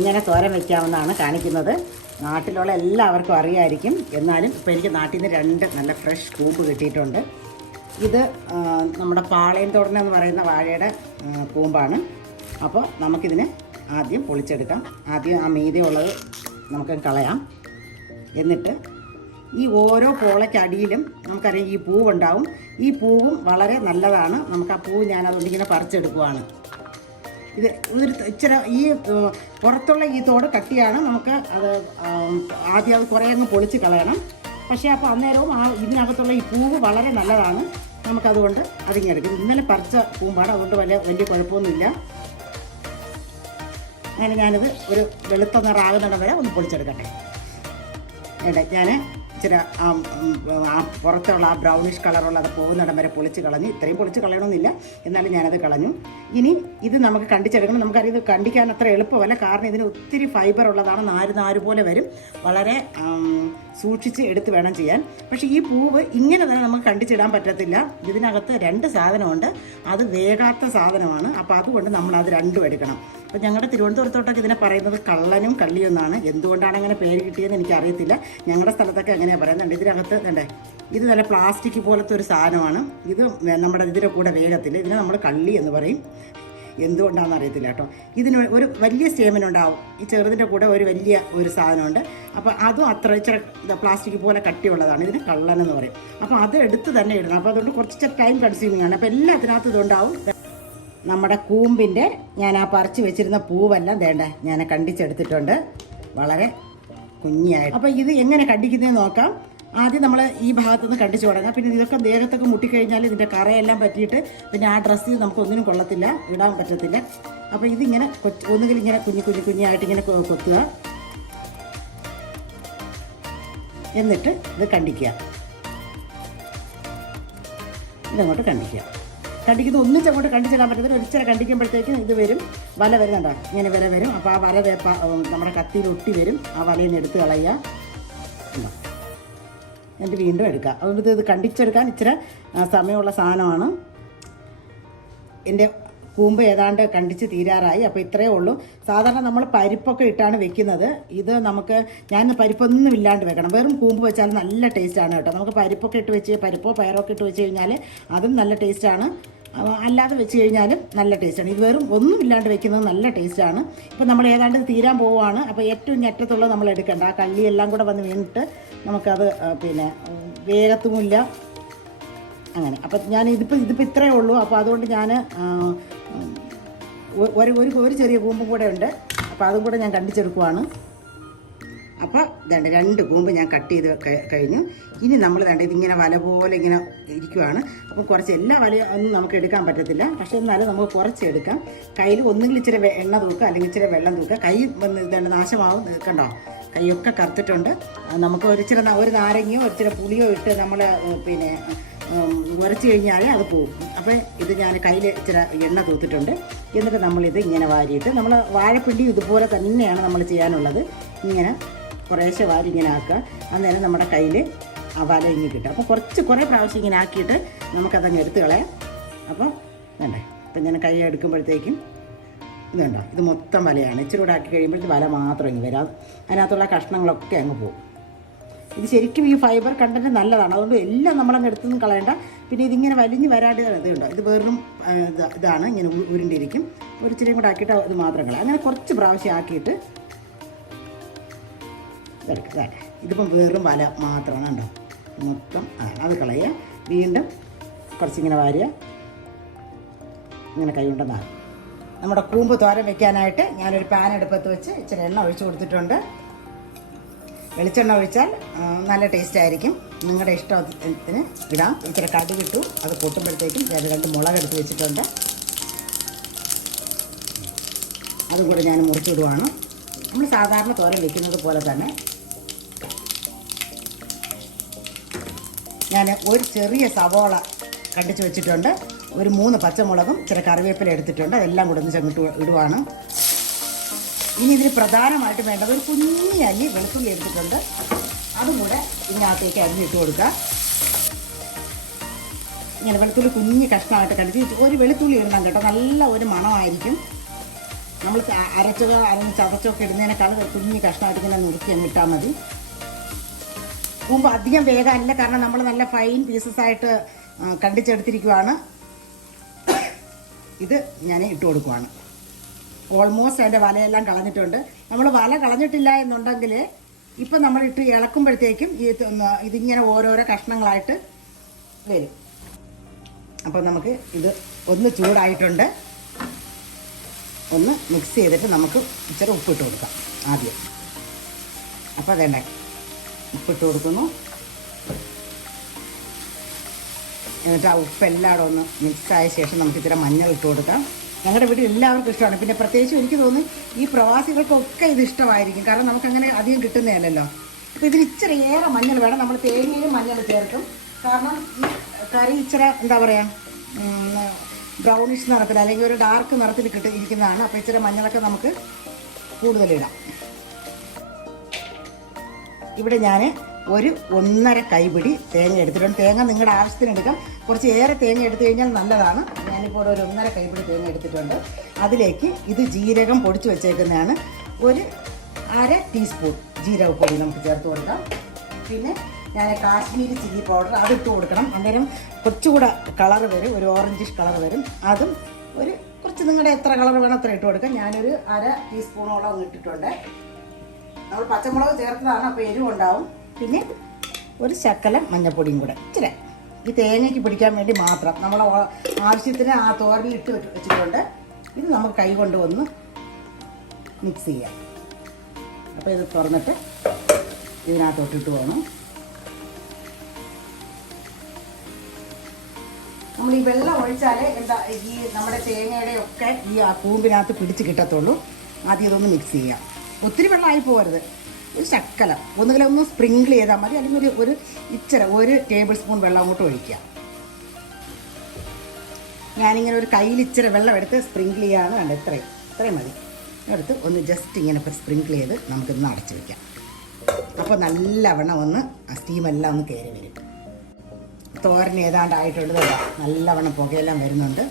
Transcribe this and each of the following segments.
ഇങ്ങനെ തോരൻ വയ്ക്കാമെന്നാണ് കാണിക്കുന്നത്. നാട്ടിലുള്ള എല്ലാവർക്കും അറിയാമായിരിക്കും. എന്നാലും ഇപ്പോൾ എനിക്ക് നാട്ടിൽ നിന്ന് 2 നല്ല ഫ്രഷ് കൂമ്പ് കിട്ടിയിട്ടുണ്ട്. ഇത് നമ്മുടെ പാളയം തോടൻ എന്ന് പറയുന്ന വാഴയുടെ കൂമ്പാണ്. അപ്പോൾ നമുക്കിതിനെ ആദ്യം പൊളിച്ചെടുക്കാം. ആദ്യം ആ മീതെ ഉള്ളത് നമുക്ക് കളയാം. എന്നിട്ട് ഈ ഓരോ പോളയ്ക്കടിയിലും നമുക്കറിയാം ഈ പൂവുണ്ടാവും. ഈ പൂവും വളരെ നല്ലതാണ്. നമുക്ക് ആ പൂവ് ഞാനതുകൊണ്ട് ഇങ്ങനെ പറിച്ചെടുക്കുവാണ്. ഇതൊരു ഇച്ചിരി ഈ പുറത്തുള്ള ഈ തോട് കട്ടിയാണ്. നമുക്ക് അത് ആദ്യം അത് കുറേ അങ്ങ് പൊളിച്ച് കളയണം. പക്ഷേ അപ്പോൾ അന്നേരവും ഇതിനകത്തുള്ള ഈ പൂവ് വളരെ നല്ലതാണ്. നമുക്കതുകൊണ്ട് അതിങ്ങെടുക്കും. ഇന്നലെ പറിച്ച പൂമ്പാണ്, അതുകൊണ്ട് വലിയ കുഴപ്പമൊന്നുമില്ല. അങ്ങനെ ഞാനിത് ഒരു വെളുത്ത നിറാകുന്നിടം വരെ ഒന്ന് പൊളിച്ചെടുക്കട്ടെ. ഞാൻ ഇച്ചിരി പുറത്തുള്ള ആ ബ്രൗണിഷ് കളറുള്ളത് പോകുന്നിടം വരെ പൊളിച്ച് കളഞ്ഞു. ഇത്രയും പൊളിച്ച് കളയണമെന്നില്ല, എന്നാലും ഞാനത് കളഞ്ഞു. ഇനി ഇത് നമുക്ക് കണ്ടിച്ചെടുക്കണം. നമുക്കറിയാം ഇത് കണ്ടിക്കാൻ അത്ര എളുപ്പമല്ല. കാരണം ഇതിന് ഒത്തിരി ഫൈബർ ഉള്ളതാണ്. നാര് പോലെ വരും. വളരെ സൂക്ഷിച്ച് എടുത്ത് വേണം ചെയ്യാൻ. പക്ഷേ ഈ പൂവ് ഇങ്ങനെ തന്നെ നമുക്ക് കണ്ടിച്ചിടാൻ പറ്റത്തില്ല. ഇതിനകത്ത് 2 സാധനമുണ്ട്. അത് വേകാത്ത സാധനമാണ്. അപ്പോൾ അതുകൊണ്ട് നമ്മളത് 2 എടുക്കണം. അപ്പോൾ ഞങ്ങളുടെ തിരുവനന്തപുരത്തോട്ടൊക്കെ ഇതിനെ പറയുന്നത് കള്ളനും കള്ളിയും എന്നാണ്. എന്തുകൊണ്ടാണ് അങ്ങനെ പേര് കിട്ടിയതെന്ന് എനിക്കറിയത്തില്ല. ഞങ്ങളുടെ സ്ഥലത്തൊക്കെ അങ്ങനെയാണ് പറയുന്നുണ്ട്. ഇതിനകത്ത് വേണ്ടേ, ഇത് നല്ല പ്ലാസ്റ്റിക് പോലത്തെ ഒരു സാധനമാണ്. ഇത് നമ്മുടെ ഇതിൻ്റെ കൂടെ വേഗത്തില്ല. ഇതിനെ നമ്മൾ കള്ളി എന്ന് പറയും. എന്തുകൊണ്ടാണെന്ന് അറിയത്തില്ല കേട്ടോ. ഇതിന് ഒരു വലിയ സ്റ്റേമൻ ഉണ്ടാവും. ഈ ചെറുതിൻ്റെ കൂടെ ഒരു സാധനമുണ്ട്. അപ്പോൾ അതും അത്ര ഇച്ചിരി പ്ലാസ്റ്റിക് പോലെ കട്ടിയുള്ളതാണ്. ഇതിന് കള്ളനെന്ന് പറയും. അപ്പോൾ അത് എടുത്ത് തന്നെ ഇടണം. അപ്പോൾ അതുകൊണ്ട് കുറച്ച് ടൈം കൺസ്യൂമിംഗ് ആണ്. അപ്പോൾ എല്ലാത്തിനകത്തും ഇതുണ്ടാവും. നമ്മുടെ കൂമ്പിൻ്റെ ഞാൻ ആ പറിച്ച് വെച്ചിരുന്ന പൂവെല്ലാം വേണ്ട ഞാൻ കണ്ടിച്ചെടുത്തിട്ടുണ്ട്. വളരെ കുഞ്ഞായിട്ട്. അപ്പോൾ ഇത് എങ്ങനെ കണ്ടിക്കുന്നതെന്ന് നോക്കാം. ആദ്യം നമ്മൾ ഈ ഭാഗത്തുനിന്ന് കണ്ടിച്ച് തുടങ്ങാം. പിന്നെ ഇതൊക്കെ ദേഹത്തൊക്കെ മുട്ടിക്കഴിഞ്ഞാൽ ഇതിൻ്റെ കറയെല്ലാം പറ്റിയിട്ട് പിന്നെ ആ ഡ്രസ്സ് നമുക്കൊന്നിനും കൊള്ളത്തില്ല, ഇടാൻ പറ്റത്തില്ല. അപ്പോൾ ഇതിങ്ങനെ ഒന്നുകിൽ ഇങ്ങനെ കുഞ്ഞായിട്ട് ഇങ്ങനെ കൊത്തുക. എന്നിട്ട് ഇത് കണ്ടിക്കുക. ഇതങ്ങോട്ട് കണ്ടിക്കുന്ന ഒന്നിച്ചങ്ങോട്ട് കണ്ടിച്ചിടാൻ പറ്റത്തില്ല. ഒരിച്ചിരി കണ്ടിക്കുമ്പോഴത്തേക്കും ഇത് വരും, വല വരുന്നുണ്ടോ, ഇങ്ങനെ വില വരും. അപ്പോൾ ആ വല നമ്മുടെ കത്തിയിൽ ഒട്ടി വരും. ആ വലയിൽ നിന്ന് എടുത്ത് കളയുക. എന്നിട്ട് വീണ്ടും എടുക്കുക. അതുകൊണ്ട് ഇത് കണ്ടിച്ചെടുക്കാൻ ഇച്ചിരി സമയമുള്ള സാധനമാണ്. എൻ്റെ കൂമ്പ് ഏതാണ്ട് കണ്ടിച്ച് തീരാറായി. അപ്പോൾ ഇത്രയേ ഉള്ളൂ. സാധാരണ നമ്മൾ പരിപ്പൊക്കെ ഇട്ടാണ് വെക്കുന്നത്. ഇത് ഞാൻ പരിപ്പൊന്നും ഇല്ലാണ്ട് വെക്കണം. വെറും കൂമ്പ് വെച്ചാൽ നല്ല ടേസ്റ്റാണ് കേട്ടോ. നമുക്ക് പരിപ്പൊക്കെ ഇട്ട് വെച്ച് പരിപ്പോ പയറൊക്കെ ഇട്ട് വെച്ച് കഴിഞ്ഞാൽ അതും നല്ല ടേസ്റ്റാണ്. അല്ലാതെ വെച്ച് കഴിഞ്ഞാലും നല്ല ടേസ്റ്റാണ്. ഇത് വെറും ഒന്നും ഇല്ലാണ്ട് വെക്കുന്നത് നല്ല ടേസ്റ്റാണ്. ഇപ്പം നമ്മൾ ഏതാണ്ട് തീരാൻ പോവുകയാണ്. അപ്പോൾ ഏറ്റവും ഞെറ്റത്തുള്ളത് നമ്മൾ എടുക്കേണ്ട. ആ കള്ളിയെല്ലാം കൂടെ വന്ന് വീണിട്ട് നമുക്കത് പിന്നെ വേഗത്തുമില്ല. അങ്ങനെ അപ്പം ഞാൻ ഇതിപ്പോൾ ഇത്രയേ ഉള്ളൂ. അപ്പോൾ അതുകൊണ്ട് ഞാൻ ഒരു ചെറിയ കൂമ്പും കൂടെ ഉണ്ട്. അപ്പോൾ അതും കൂടെ ഞാൻ കണ്ടിച്ചെടുക്കുവാണ്. അപ്പോൾ 2 കൂമ്പ് ഞാൻ കട്ട് ചെയ്ത് കഴിഞ്ഞു. ഇനി നമ്മൾ ഇതിങ്ങനെ വല പോലെ ഇങ്ങനെ ഇരിക്കുവാണ്. അപ്പം കുറച്ച് എല്ലാ വലയൊന്നും നമുക്ക് എടുക്കാൻ പറ്റത്തില്ല. പക്ഷേ എന്നാലും നമുക്ക് കുറച്ച് എടുക്കാം. കയ്യിൽ ഒന്നുകിൽ ഇച്ചിരി എണ്ണ തൂക്കുക, അല്ലെങ്കിൽ ഇച്ചിരി വെള്ളം തൂക്കുക. കൈ നാശമാവും. കണ്ടോ, കൈയൊക്കെ കറുത്തിട്ടുണ്ട്. നമുക്ക് ഒരു നാരങ്ങയോ ഇച്ചിരി പുളിയോ ഇട്ട് നമ്മൾ പിന്നെ ഉരച്ച് കഴിഞ്ഞാൽ അത് പോകും. അപ്പോൾ ഇത് ഞാൻ കയ്യിൽ ഇച്ചിരി എണ്ണ തൂത്തിട്ടുണ്ട്. എന്നിട്ട് നമ്മളിത് ഇങ്ങനെ വാരിയിട്ട് നമ്മൾ വാഴപ്പിണ്ടി ഇതുപോലെ തന്നെയാണ് നമ്മൾ ചെയ്യാനുള്ളത്. ഇങ്ങനെ കുറേശ്ശെ വാരി ഇങ്ങനെ ആക്കുക. അന്നേരം നമ്മുടെ കയ്യിൽ ആ വല ഇങ്ങനെ കിട്ടും. അപ്പോൾ കുറേ പ്രാവശ്യം ഇങ്ങനെ ആക്കിയിട്ട് നമുക്കതങ്ങ് എടുത്ത് കളയാം. അപ്പോൾ വേണ്ടേ, ഇപ്പം ഞാൻ കൈ എടുക്കുമ്പോഴത്തേക്കും ഇതുണ്ടോ, ഇത് മൊത്തം വലയാണ്. ഇച്ചിരി കൂടെ ആക്കി കഴിയുമ്പോൾ ഇത് വല മാത്രം ഇങ്ങനെ വരാം. അതിനകത്തുള്ള കഷ്ണങ്ങളൊക്കെ അങ്ങ് പോകും. ഇത് ശരിക്കും ഈ ഫൈബർ കണ്ടൻറ്റ് നല്ലതാണ്. അതുകൊണ്ട് എല്ലാം നമ്മളങ്ങ് എടുത്തൊന്നും കളയണ്ട. പിന്നെ ഇതിങ്ങനെ വലിഞ്ഞ് വരാണ്ട് ഇതുണ്ടോ, ഇത് വെറും ഇതാണ്, ഇങ്ങനെ ഉരുണ്ടിരിക്കും. ഒരു ഇച്ചിരിയും കൂടെ ആക്കിയിട്ട് ഇത് മാത്രം കളയാം. അങ്ങനെ കുറച്ച് പ്രാവശ്യം ആക്കിയിട്ട് ഇതെടുക്കുക. ഇതിപ്പം വെറും വല മാത്രമാണ് കണ്ടോ, മൊത്തം അത് കളയുക. വീണ്ടും കുറച്ചിങ്ങനെ വാരുക. ഇങ്ങനെ കൈ കൊണ്ടെന്നാകും. നമ്മുടെ കൂമ്പ് തോരൻ വെക്കാനായിട്ട് ഞാനൊരു പാൻ അടുപ്പത്ത് വെച്ച് ഇച്ചിരി എണ്ണ ഒഴിച്ച് കൊടുത്തിട്ടുണ്ട്. വെളിച്ചെണ്ണ ഒഴിച്ചാൽ നല്ല ടേസ്റ്റ് ആയിരിക്കും. നിങ്ങളുടെ ഇഷ്ടത്തിന് ഇടാം. ഇച്ചിരി കടുക് ഇട്ടു. അത് പൊട്ടുമ്പോഴത്തേക്കും ഞാൻ 2 മുളക് എടുത്ത് വെച്ചിട്ടുണ്ട്. അതും കൂടെ ഞാൻ മുറിച്ചിടുവാണ്. നമ്മൾ സാധാരണ തോരൻ വെക്കുന്നത് പോലെ തന്നെ ഞാൻ ഒരു ചെറിയ സവോള കണ്ടിച്ച് വെച്ചിട്ടുണ്ട്. ഒരു 3 പച്ചമുളകും ഇച്ചിരി കറിവേപ്പില എടുത്തിട്ടുണ്ട്. അതെല്ലാം കൂടെ ഒന്ന് ചെങ്ങിട്ട് ഇടുവാണ്. ഇനി ഇതിന് പ്രധാനമായിട്ട് വേണ്ടത് ഒരു കുഞ്ഞി അല്ലി വെളുത്തുള്ളി എടുത്തിട്ടുണ്ട്. അതും കൂടെ ഇതിനകത്തേക്ക് അരിഞ്ഞിട്ട് കൊടുക്കുക. ഇങ്ങനെ വെളുത്തുള്ളി കുഞ്ഞി കഷ്ണമായിട്ട് കണ്ടിച്ച് ഒരു വെളുത്തുള്ളി ഇടണം കേട്ടോ, നല്ല ഒരു മണമായിരിക്കും. നമ്മൾ അരച്ചോ അരഞ്ഞ് ചതച്ചൊക്കെ ഇടുന്നതിനേക്കാൾ കുഞ്ഞ് കഷ്ണമായിട്ട് ഇങ്ങനെ നുറുക്കി അങ്ങ് ഇട്ടാൽ മതി. കൂമ്പ് അധികം വേഗമല്ല, കാരണം നമ്മൾ നല്ല ഫൈൻ പീസസ് ആയിട്ട് കണ്ടിച്ചെടുത്തിരിക്കുവാണ്. ഇത് ഞാൻ ഇട്ട് കൊടുക്കുവാണ്. ഓൾമോസ്റ്റ് അതിൻ്റെ വലയെല്ലാം കളഞ്ഞിട്ടുണ്ട്. നമ്മൾ വല കളഞ്ഞിട്ടില്ല എന്നുണ്ടെങ്കിൽ ഇപ്പം നമ്മളിട്ട് ഇളക്കുമ്പോഴത്തേക്കും ഇതിങ്ങനെ ഓരോരോ കഷ്ണങ്ങളായിട്ട് വരും. അപ്പോൾ നമുക്ക് ഇത് ഒന്ന് ചൂടായിട്ടുണ്ട്. ഒന്ന് മിക്സ് ചെയ്തിട്ട് നമുക്ക് ഇച്ചിരി ഉപ്പിട്ട് കൊടുക്കാം ആദ്യം. അപ്പോൾ അതേണ്ടേ ഉപ്പിട്ട് കൊടുക്കുന്നു. എന്നിട്ട് ആ ഉപ്പെല്ലാടും ഒന്ന് മിക്സായ ശേഷം നമുക്ക് ഇച്ചിരി മഞ്ഞൾ ഇട്ട് കൊടുക്കാം. ഞങ്ങളുടെ വീട്ടിൽ എല്ലാവർക്കും ഇഷ്ടമാണ്. പിന്നെ പ്രത്യേകിച്ചും എനിക്ക് തോന്നി ഈ പ്രവാസികൾക്കൊക്കെ ഇത് ഇഷ്ടമായിരിക്കും, കാരണം നമുക്കങ്ങനെ അധികം കിട്ടുന്നതല്ലല്ലോ. അപ്പോൾ ഇതിന് ഇച്ചിരി ഏറെ മഞ്ഞൾ വേണം. നമ്മൾ തേങ്ങയും മഞ്ഞൾ ചേർക്കും, കാരണം ഈ കറി ഇച്ചിരി എന്താ പറയുക ബ്രൗണിഷ് നിറത്തിൽ അല്ലെങ്കിൽ ഒരു ഡാർക്ക് നിറത്തിൽ ഇരിക്കുന്നതാണ്. അപ്പോൾ ഇച്ചിരി മഞ്ഞളൊക്കെ നമുക്ക് കൂടുതലിടാം. ഇവിടെ ഞാൻ ഒരു 1.5 കൈപിടി തേങ്ങ എടുത്തിട്ടുണ്ട്. തേങ്ങ നിങ്ങളുടെ ആവശ്യത്തിന് എടുക്കാം. കുറച്ച് ഏറെ തേങ്ങ എടുത്തു കഴിഞ്ഞാൽ നല്ലതാണ്. ഞാനിപ്പോൾ ഒരു 1.5 കൈപിടി തേങ്ങ എടുത്തിട്ടുണ്ട്. അതിലേക്ക് ഇത് ജീരകം പൊടിച്ച് വെച്ചേക്കുന്നതാണ്. ഒരു 1/2 ടീസ്പൂൺ ജീരകപ്പൊടി നമുക്ക് ചേർത്ത് കൊടുക്കാം. പിന്നെ ഞാൻ കാശ്മീരി ചില്ലി പൗഡർ അതിട്ട് കൊടുക്കണം. അന്നേരം കുറച്ചുകൂടെ കളർ വരും, ഒരു ഓറഞ്ചിഷ് കളർ വരും. അതും ഒരു കുറച്ച് നിങ്ങളുടെ എത്ര കളർ വേണം അത്ര ഇട്ട് കൊടുക്കാം. ഞാനൊരു 1/2 ടീസ്പൂണോളം ഇട്ടിട്ടുണ്ട്. നമ്മൾ പച്ചമുളക് ചേർത്തതാണ്, അപ്പോൾ എരിവുണ്ടാവും. പിന്നെ ഒരു ശകലം മഞ്ഞൾപ്പൊടിയും കൂടെ ഇച്ചിരി ഈ തേങ്ങയ്ക്ക് പിടിക്കാൻ വേണ്ടി മാത്രം നമ്മൾ ആവശ്യത്തിന് ആ തോരനിൽ ഇട്ട് വെച്ചിട്ടുണ്ട്. ഇത് നമുക്ക് കൈ കൊണ്ട് ഒന്ന് മിക്സ് ചെയ്യാം. അപ്പോൾ ഇത് തുറന്നിട്ട് ഇതിനകത്തോട്ടിട്ട് പോകണം. നമ്മൾ ഈ വെള്ളം ഒഴിച്ചാലേ എന്താ ഈ നമ്മുടെ തേങ്ങയുടെ ഒക്കെ ഈ ആ കൂമ്പിനകത്ത് പിടിച്ച് കിട്ടത്തുള്ളൂ. ആദ്യം ഇതൊന്ന് മിക്സ് ചെയ്യാം. ഒത്തിരി വെള്ളമായി പോകരുത്, ഒരു ശക്കലം ഒന്നുകിൽ ഒന്ന് സ്പ്രിങ്കിൾ ചെയ്താൽ മതി, അല്ലെങ്കിൽ ഒരു ഇച്ചിരി 1 ടേബിൾ സ്പൂൺ വെള്ളം അങ്ങോട്ട് ഒഴിക്കുക. ഞാനിങ്ങനെ ഒരു കയ്യിൽ ഇച്ചിരി വെള്ളം എടുത്ത് സ്പ്രിങ്കിൾ ചെയ്യാണ്. കണ്ട ഇത്രയും മതി. എടുത്ത് ഒന്ന് ജസ്റ്റ് ഇങ്ങനെ സ്പ്രിങ്കിൾ ചെയ്ത് നമുക്കിന്ന് അടച്ച് വയ്ക്കാം. അപ്പോൾ നല്ലവണ്ണം ഒന്ന് ആ സ്റ്റീമെല്ലാം ഒന്ന് കയറി വരും. തോരൻ ഏതാണ്ടായിട്ടുണ്ട് കേട്ടോ. നല്ലവണ്ണം പുകയെല്ലാം വരുന്നുണ്ട്.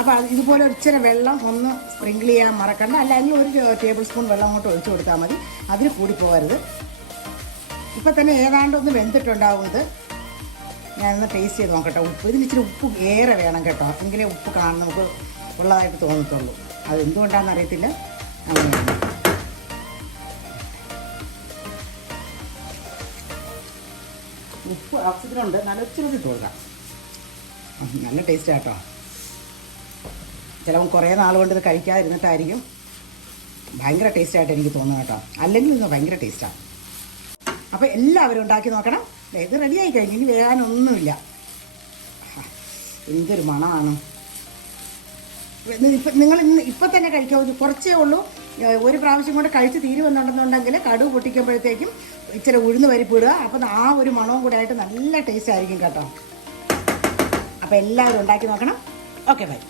അപ്പോൾ ഇതുപോലെ ഒരു ഇച്ചിരി വെള്ളം ഒന്ന് സ്പ്രിങ്കിൾ ചെയ്യാൻ മറക്കണ്ട. അല്ലെങ്കിൽ 1 ടേബിൾ സ്പൂൺ വെള്ളം അങ്ങോട്ട് ഒഴിച്ചു കൊടുത്താൽ മതി. അതിൽ കൂടി പോകരുത്. ഇപ്പം തന്നെ ഏതാണ്ടൊന്ന് വെന്തിട്ടുണ്ടാവും ഇത്. ഞാനൊന്ന് ടേസ്റ്റ് ചെയ്ത് നോക്കട്ടെ. ഇതിന് ഇച്ചിരി ഉപ്പ് ഏറെ വേണം കേട്ടോ, എങ്കിലേ ഉപ്പ് നമുക്ക് ഉള്ളതായിട്ട് തോന്നത്തുള്ളൂ. അത് എന്തുകൊണ്ടാണെന്ന് അറിയത്തില്ല, അങ്ങനെയാണ്. ഉപ്പ് ആവശ്യത്തിനുണ്ട്, നല്ല ഇച്ചിരി ഇട്ട് കൊടുക്കാം. നല്ല ടേസ്റ്റ് കേട്ടോ. ചിലപ്പോൾ കുറേ നാൾ കൊണ്ട് ഇത് കഴിക്കാതിരുന്നിട്ടായിരിക്കും ഭയങ്കര ടേസ്റ്റായിട്ട് എനിക്ക് തോന്നുന്നു കേട്ടോ. അല്ലെങ്കിൽ ഇത് ഭയങ്കര ടേസ്റ്റാണ്. അപ്പോൾ എല്ലാവരും ഉണ്ടാക്കി നോക്കണം. ഇത് റെഡിയായി കഴിഞ്ഞു, ഇനി വേകാനൊന്നുമില്ല. എന്തൊരു മണമാണ്. നിങ്ങൾ ഇപ്പം തന്നെ കഴിക്കാവൂ. കുറച്ചേ ഉള്ളൂ. ഒരു പ്രാവശ്യം കൊണ്ട് കഴിച്ച് തീരുവെന്നുണ്ടെന്നുണ്ടെങ്കിൽ കടുക് പൊട്ടിക്കുമ്പോഴത്തേക്കും ഇച്ചിരി ഉഴുന്ന് പരിപ്പിടുക. അപ്പം ആ ഒരു മണവും കൂടെ ആയിട്ട് നല്ല ടേസ്റ്റ് ആയിരിക്കും കേട്ടോ. അപ്പോൾ എല്ലാവരും ഉണ്ടാക്കി നോക്കണം. Okay bye.